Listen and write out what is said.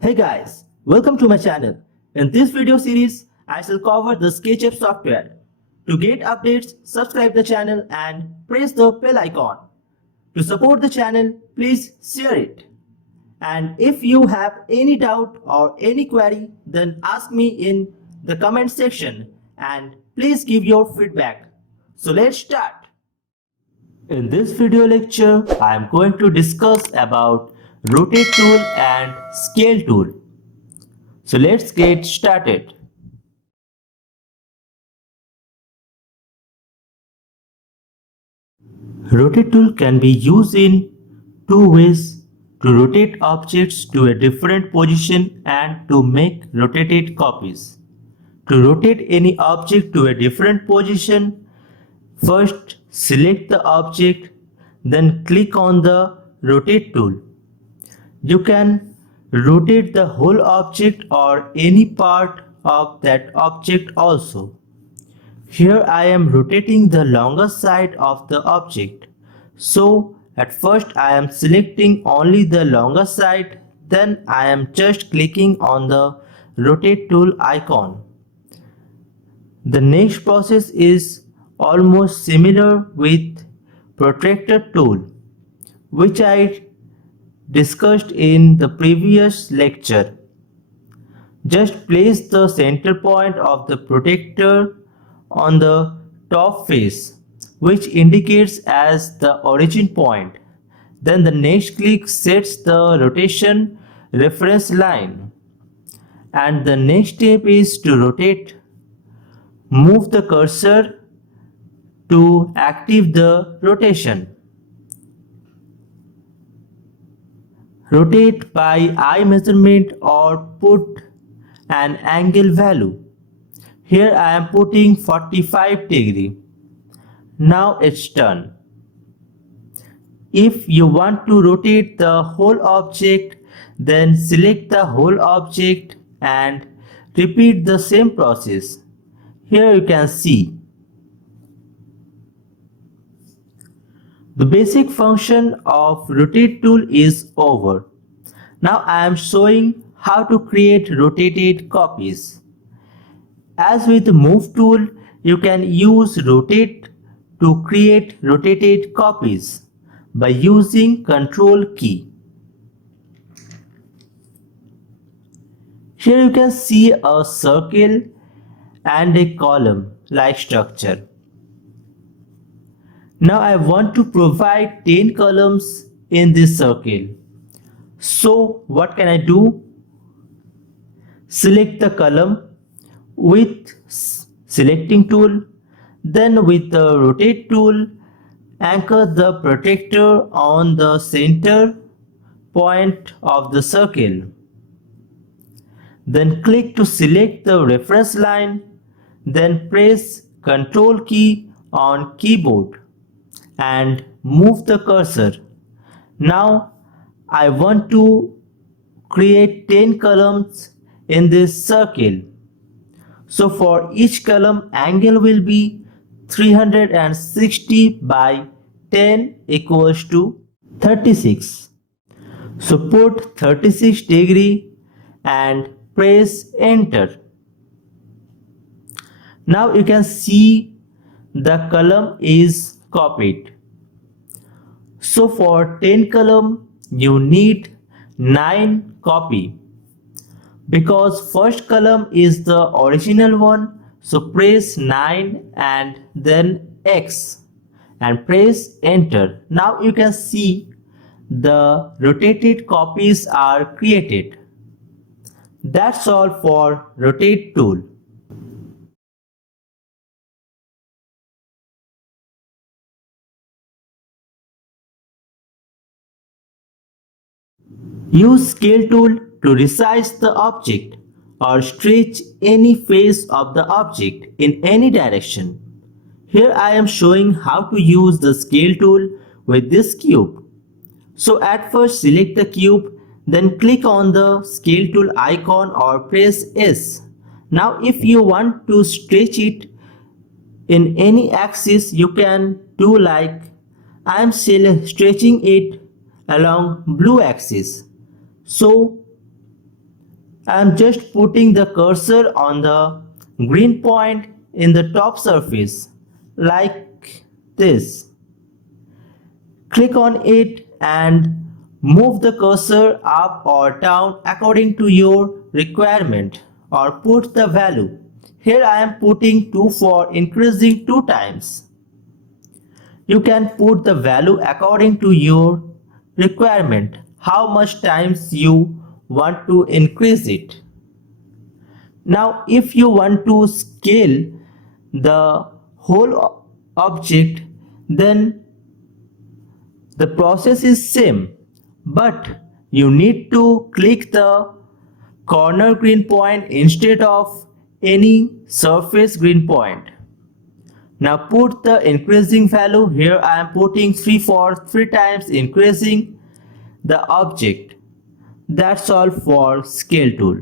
Hey guys, welcome to my channel. In this video series, I shall cover the SketchUp software. To get updates, subscribe the channel and press the bell icon. To support the channel, please share it. And if you have any doubt or any query, then ask me in the comment section and please give your feedback. So let's start. In this video lecture, I am going to discuss about rotate tool and scale tool. So let's get started. Rotate tool can be used in two ways: to rotate objects to a different position and to make rotated copies. To rotate any object to a different position, first select the object, then click on the rotate tool. You can rotate the whole object or any part of that object also. Here I am rotating the longer side of the object. So at first I am selecting only the longer side, then I am just clicking on the rotate tool icon. The next process is almost similar with protractor tool, which I discussed in the previous lecture. Just place the center point of the protractor on the top face, which indicates as the origin point. Then the next click sets the rotation reference line. And the next step is to rotate. Move the cursor to activate the rotation. Rotate by eye measurement or put an angle value. Here I am putting 45 degree. Now it's done. If you want to rotate the whole object, then select the whole object and repeat the same process. Here you can see the basic function of rotate tool is over. Now I am showing how to create rotated copies. As with the move tool, you can use rotate to create rotated copies by using Control key. Here you can see a circle and a column like structure. Now I want to provide 10 columns in this circle. So what can I do? Select the column with selecting tool, then with the rotate tool, anchor the protractor on the center point of the circle. Then click to select the reference line, then press Ctrl key on keyboard and move the cursor. Now I want to create 10 columns in this circle. So for each column, angle will be 360 by 10 equals to 36. So put 36 degree and press enter. Now you can see the column is copied. So for 10 column you need 9 copy. Because first column is the original one, so press 9 and then X and press enter. Now you can see the rotated copies are created. That's all for rotate tool. Use scale tool to resize the object or stretch any face of the object in any direction. Here I am showing how to use the scale tool with this cube. So at first select the cube, then click on the scale tool icon or press S. Now if you want to stretch it in any axis, you can do like I am stretching it along blue axis. So I am just putting the cursor on the green point in the top surface like this. Click on it and move the cursor up or down according to your requirement or put the value. Here I am putting 2 for increasing 2 times. You can put the value according to your requirement, how much times you want to increase it. Now if you want to scale the whole object, then the process is same, but you need to click the corner green point instead of any surface green point. Now put the increasing value. Here I am putting 3 for 3 times increasing the object. That's all for scale tool.